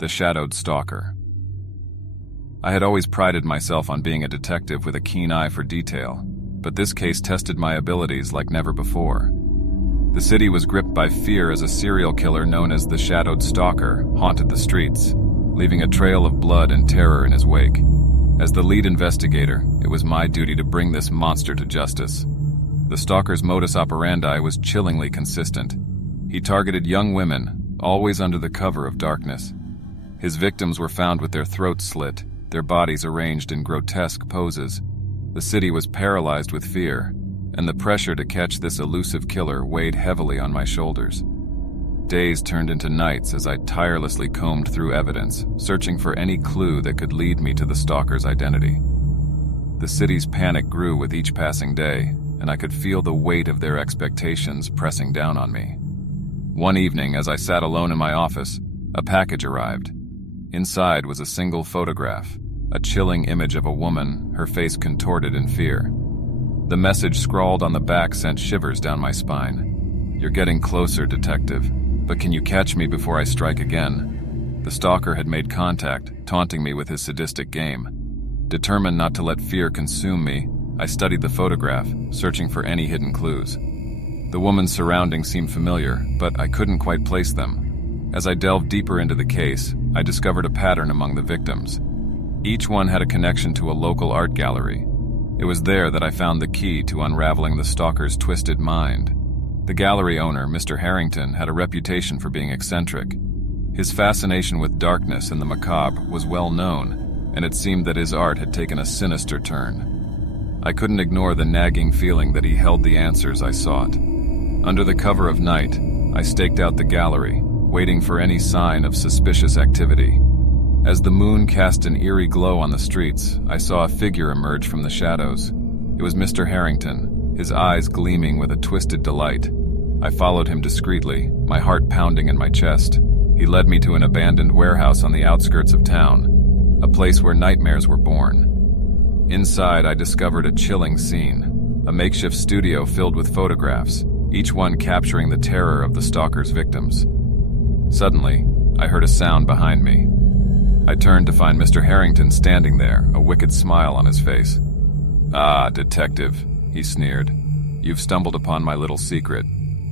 The Shadowed Stalker. I had always prided myself on being a detective with a keen eye for detail, but this case tested my abilities like never before. The city was gripped by fear as a serial killer known as the Shadowed Stalker haunted the streets, leaving a trail of blood and terror in his wake. As the lead investigator, it was my duty to bring this monster to justice. The stalker's modus operandi was chillingly consistent. He targeted young women, always under the cover of darkness. His victims were found with their throats slit, their bodies arranged in grotesque poses. The city was paralyzed with fear, and the pressure to catch this elusive killer weighed heavily on my shoulders. Days turned into nights as I tirelessly combed through evidence, searching for any clue that could lead me to the stalker's identity. The city's panic grew with each passing day, and I could feel the weight of their expectations pressing down on me. One evening, as I sat alone in my office, a package arrived. Inside was a single photograph, a chilling image of a woman, her face contorted in fear. The message scrawled on the back sent shivers down my spine. "You're getting closer, detective, but can you catch me before I strike again?" The stalker had made contact, taunting me with his sadistic game. Determined not to let fear consume me, I studied the photograph, searching for any hidden clues. The woman's surroundings seemed familiar, but I couldn't quite place them. As I delved deeper into the case, I discovered a pattern among the victims. Each one had a connection to a local art gallery. It was there that I found the key to unraveling the stalker's twisted mind. The gallery owner, Mr. Harrington, had a reputation for being eccentric. His fascination with darkness and the macabre was well known, and it seemed that his art had taken a sinister turn. I couldn't ignore the nagging feeling that he held the answers I sought. Under the cover of night, I staked out the gallery, waiting for any sign of suspicious activity. As the moon cast an eerie glow on the streets, I saw a figure emerge from the shadows. It was Mr. Harrington, his eyes gleaming with a twisted delight. I followed him discreetly, my heart pounding in my chest. He led me to an abandoned warehouse on the outskirts of town, a place where nightmares were born. Inside, I discovered a chilling scene, a makeshift studio filled with photographs, each one capturing the terror of the stalker's victims. Suddenly, I heard a sound behind me. I turned to find Mr. Harrington standing there, a wicked smile on his face. "Ah, detective," he sneered. "You've stumbled upon my little secret,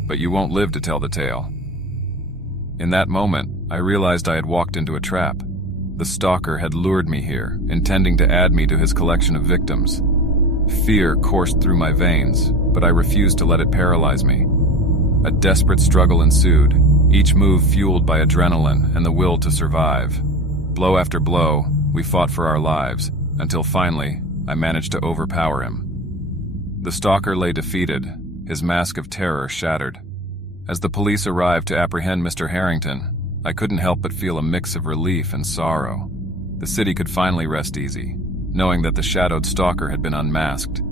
but you won't live to tell the tale." In that moment, I realized I had walked into a trap. The stalker had lured me here, intending to add me to his collection of victims. Fear coursed through my veins, but I refused to let it paralyze me. A desperate struggle ensued, each move fueled by adrenaline and the will to survive. Blow after blow, we fought for our lives, until finally, I managed to overpower him. The stalker lay defeated, his mask of terror shattered. As the police arrived to apprehend Mr. Harrington, I couldn't help but feel a mix of relief and sorrow. The city could finally rest easy, knowing that the shadowed stalker had been unmasked,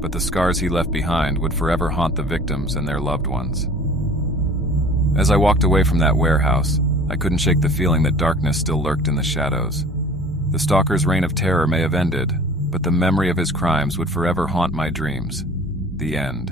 but the scars he left behind would forever haunt the victims and their loved ones. As I walked away from that warehouse, I couldn't shake the feeling that darkness still lurked in the shadows. The stalker's reign of terror may have ended, but the memory of his crimes would forever haunt my dreams. The end.